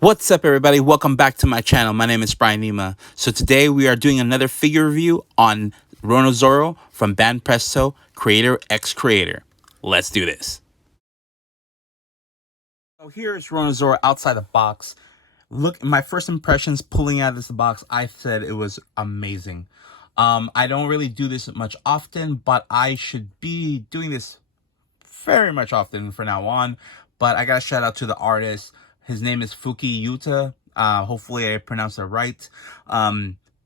What's up, everybody? Welcome back to my channel. My name is Brian Nima. So today we are doing another figure review on Roronoa Zoro from Banpresto, Creator X Creator. Let's do this. So here's Roronoa Zoro outside the box. Look, my first impressions pulling out of this box, I said it was amazing. I don't really do this much often, but I should be doing this very much often from now on. But I gotta shout out to the artist. His name is Fuki Yuta. Hopefully I pronounced it right.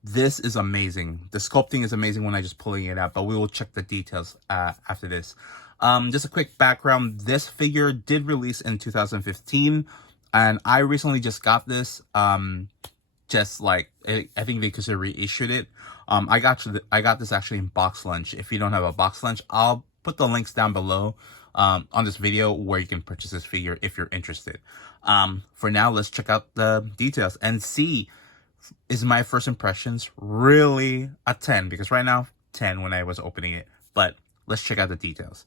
This is amazing. The sculpting is amazing when I just pulling it out, but we will check the details after this. Just a quick background. This figure did release in 2015, and I recently just got this. Just like I think because they reissued it. I got this actually in box lunch. If you don't have a box lunch, I'll put the links down below on this video where you can purchase this figure if you're interested. For now, let's check out the details and see, is my first impressions really a 10? Because right now 10 when I was opening it, but let's check out the details.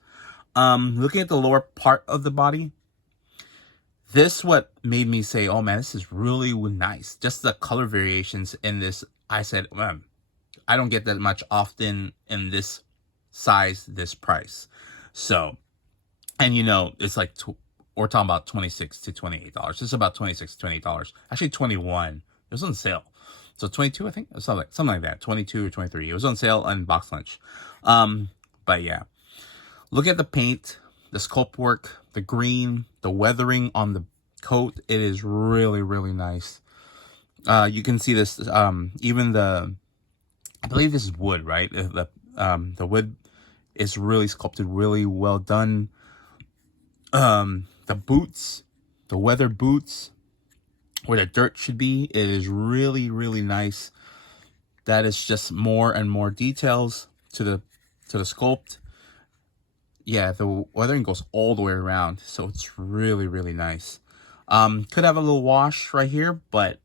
Looking at the lower part of the body, this what made me say, oh man, this is really nice. Just the color variations in this. I said, man, I don't get that much often in this size, this price. So, and you know, it's like, we're talking about $26 to $28. It's about $26 to $28. Actually, 21. It was on sale. So 22, I think, something like that. 22 or 23. It was on sale on box lunch. But yeah, look at the paint, the sculpt work, the green, the weathering on the coat. It is really, really nice. You can see this, even I believe this is wood, right? The wood is really sculpted, really well done. The boots, the weather boots, where the dirt should be, it is really, really nice. That is just more and more details to the sculpt. Yeah, the weathering goes all the way around, so it's really, really nice. Could have a little wash right here, but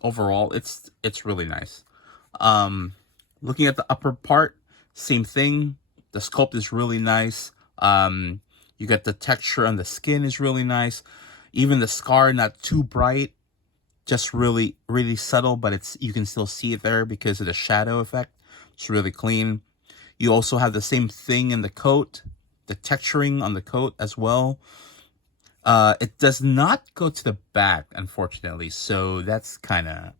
overall it's really nice. Looking at the upper part, same thing. The sculpt is really nice. You get the texture on the skin is really nice. Even the scar, not too bright, just really, really subtle, but you can still see it there because of the shadow effect. It's really clean. You also have the same thing in the coat, the texturing on the coat as well. It does not go to the back, unfortunately, so that's kind of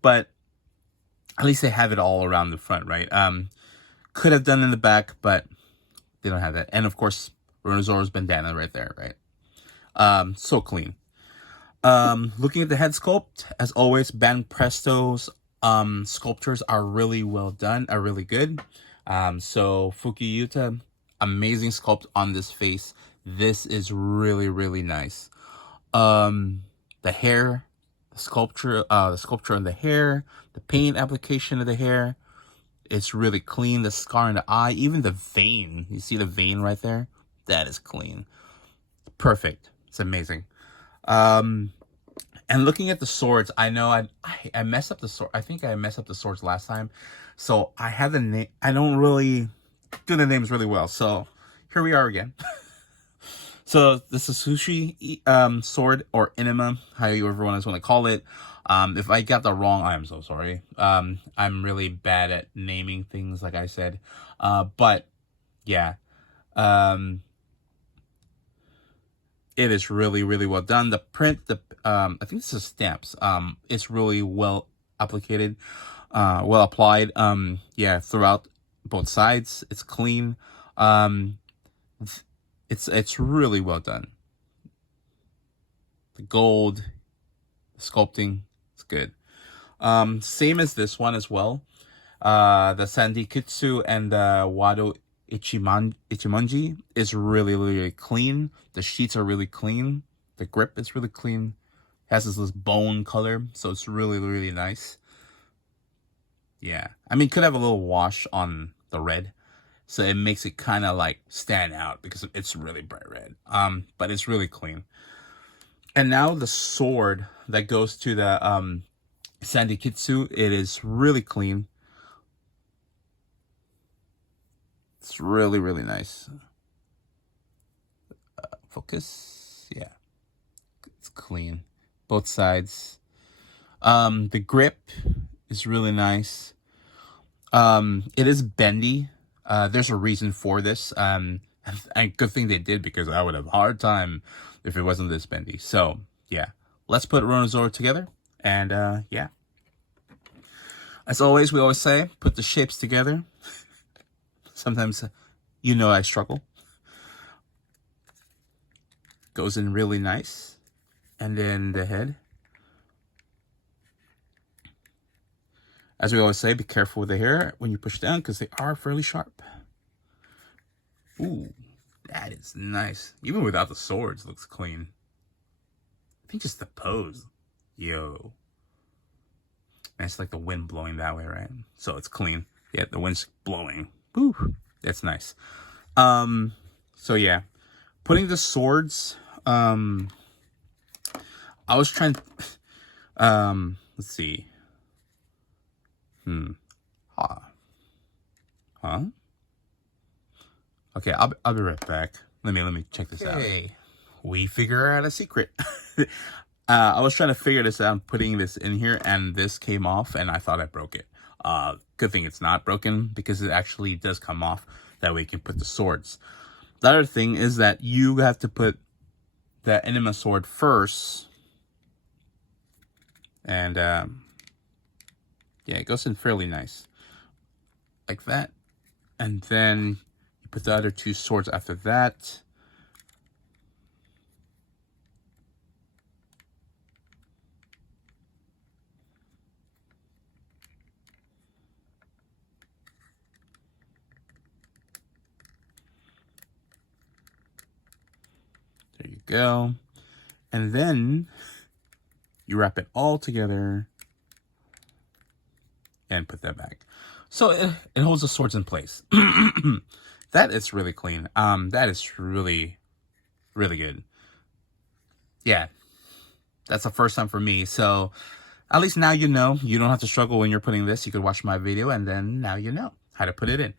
but at least they have it all around the front, right? Could have done in the back, but they don't have that. And of course, Roronoa Zoro's bandana right there, right? So clean. Looking at the head sculpt, as always, Banpresto's sculptures are really well done, are really good. So Fuki Yuta, amazing sculpt on this face. This is really, really nice. The hair, the sculpture on the hair, the paint application of the hair, it's really clean. The scar in the eye, even the vein, you see the vein right there? That is clean. Perfect. It's amazing. And looking at the swords, I know I messed up the sword. I think I messed up the swords last time. So I have the name. I don't really do the names really well. So here we are again. So this is Sushi sword, or enema, however everyone else want to call it. If I got that wrong, I am so sorry. I'm really bad at naming things, like I said. But yeah. It is really, really well done. The print, I think this is stamps. It's really well applied, well applied. Yeah, throughout both sides. It's clean. It's really well done. The gold, the sculpting, it's good. Same as this one as well. The Sandikitsu and the Wado Ichimonji is really, really clean. The sheets are really clean. The grip is really clean. It has this bone color, so it's really, really nice. Yeah, I mean, could have a little wash on the red, so it makes it kind of like stand out because it's really bright red. But it's really clean. And now the sword that goes to the Sandikitsu, it is really clean. It's really, really nice. Focus. Yeah. It's clean. Both sides. The grip is really nice. It is bendy. There's a reason for this. And good thing they did, because I would have a hard time if it wasn't this bendy. So yeah, let's put Roronoa Zoro together. And yeah, as always, we always say, put the shapes together. Sometimes, I struggle. Goes in really nice. And then the head. As we always say, be careful with the hair when you push down, because they are fairly sharp. Ooh, that is nice. Even without the swords, looks clean. I think just the pose. Yo. And it's like the wind blowing that way, right? So it's clean. Yeah, the wind's blowing. Woo, that's nice. So yeah, putting the swords. I was trying. Let's see. Huh? Okay, I'll be right back. Let me check this out. Hey, we figure out a secret. I was trying to figure this out, putting this in here, and this came off, and I thought I broke it. Good thing it's not broken, because it actually does come off. That way you can put the swords. The other thing is that you have to put the enema sword first. And, yeah, it goes in fairly nice. Like that. And then you put the other two swords after that. There you go. And then you wrap it all together and put that back. So it holds the swords in place. That is really clean. That is really, really good. Yeah, that's the first time for me. So at least now you know. You don't have to struggle when you're putting this. You could watch my video, and then now you know how to put it in.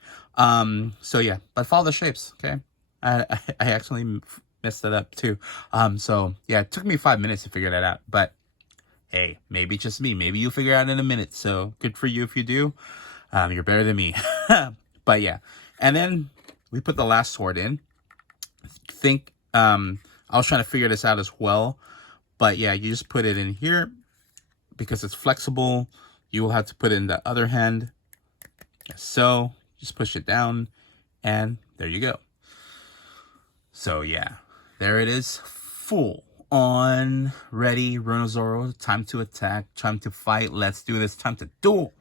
So yeah, but follow the shapes, okay? I actually messed it up too. So yeah, it took me 5 minutes to figure that out. But hey, maybe it's just me. Maybe you'll figure it out in a minute. So good for you if you do. You're better than me. But yeah, and then we put the last sword in. I was trying to figure this out as well. But yeah, you just put it in here because it's flexible. You will have to put it in the other hand. So just push it down, and there you go. So yeah, there it is, full on ready. Roronoa Zoro, time to attack, time to fight. Let's do this. Time to duel.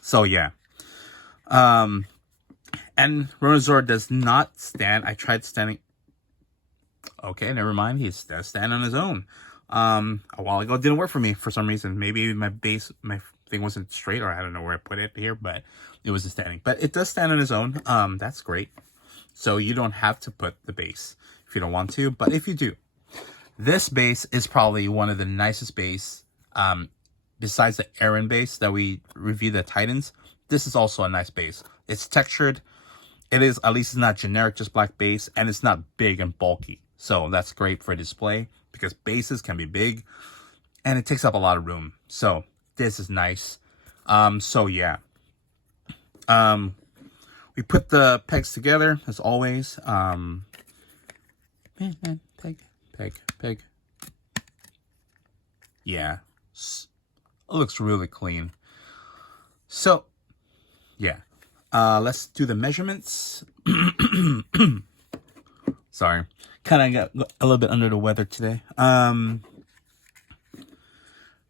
So yeah, and Roronoa Zoro does not stand. I tried standing. Okay, never mind. He does stand on his own. A while ago, it didn't work for me for some reason. Maybe my thing wasn't straight, or I don't know where I put it here, but it wasn't standing. But it does stand on its own. That's great. So you don't have to put the base if you don't want to, but if you do, this base is probably one of the nicest base. Besides the Eren base that we reviewed, the Titans, this is also a nice base. It's textured. It is, at least it's not generic, just black base, and it's not big and bulky. So that's great for display, because bases can be big and it takes up a lot of room. So this is nice. So yeah. We put the pegs together as always. Peg. Yeah. It looks really clean. So yeah. Let's do the measurements. Sorry. Kind of got a little bit under the weather today.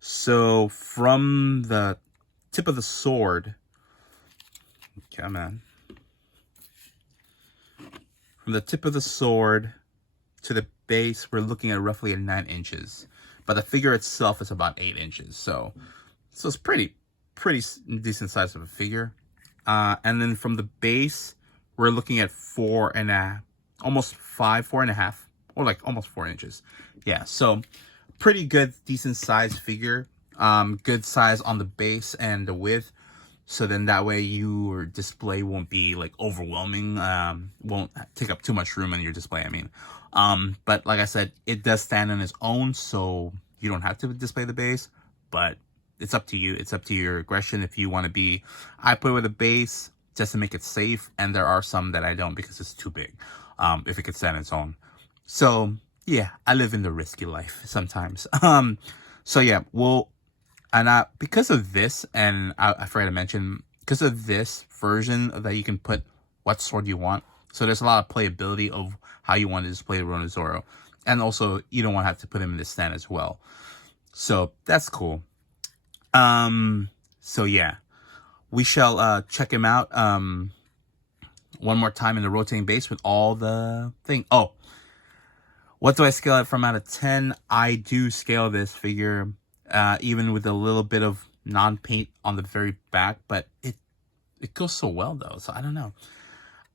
So from the tip of the sword, come on. From the tip of the sword to the base, we're looking at roughly 9 inches. But the figure itself is about 8 inches. So it's pretty decent size of a figure. And then from the base, we're looking at 4.5, almost 4.5, or like almost 4 inches. Yeah, so pretty good, decent size figure. Good size on the base and the width. So then that way your display won't be like overwhelming, won't take up too much room in your display, I mean. But like I said, it does stand on its own, so you don't have to display the base, but it's up to you. It's up to your aggression if you want to be. I put it with a base just to make it safe, and there are some that I don't because it's too big, if it could stand on its own. So yeah, I live in the risky life sometimes. So yeah, well, and because of this, and I forgot to mention, because of this version that you can put what sword you want. So there's a lot of playability of how you want to display the Roronoa Zoro. And also, you don't want to have to put him in the stand as well. So that's cool. So yeah, we shall check him out one more time in the rotating base with all the thing. Oh, what do I scale it from out of 10? I do scale this figure even with a little bit of non-paint on the very back, but it goes so well though, so I don't know.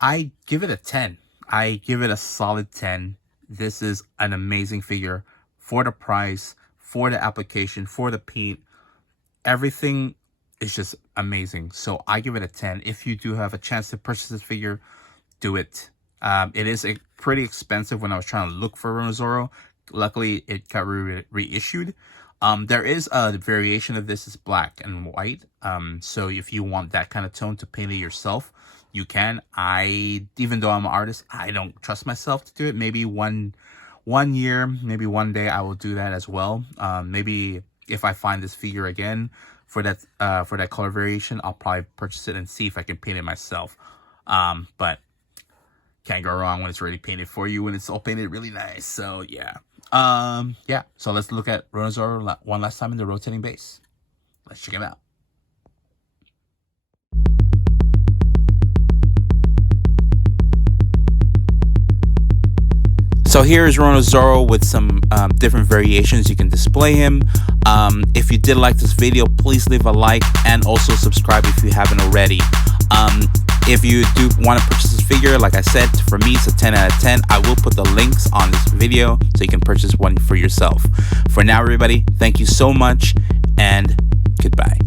I give it a 10. I give it a solid 10. This is an amazing figure for the price, for the application, for the paint. Everything is just amazing. So I give it a 10. If you do have a chance to purchase this figure, do it. It is pretty expensive when I was trying to look for Roronoa Zoro. Luckily, it got reissued. There is a variation of this. It's black and white. So if you want that kind of tone to paint it yourself, you can. Even though I'm an artist, I don't trust myself to do it. Maybe one year, maybe one day I will do that as well. Maybe if I find this figure again for that color variation, I'll probably purchase it and see if I can paint it myself. But can't go wrong when it's already painted for you, when it's all painted really nice. So yeah. Yeah, so let's look at Roronoa Zoro one last time in the rotating base. Let's check him out. So here is Roronoa Zoro with some different variations you can display him. If you did like this video, please leave a like and also subscribe if you haven't already. If you do want to purchase this figure, like I said, for me it's a 10 out of 10. I will put the links on this video so you can purchase one for yourself. For now, everybody, thank you so much and goodbye.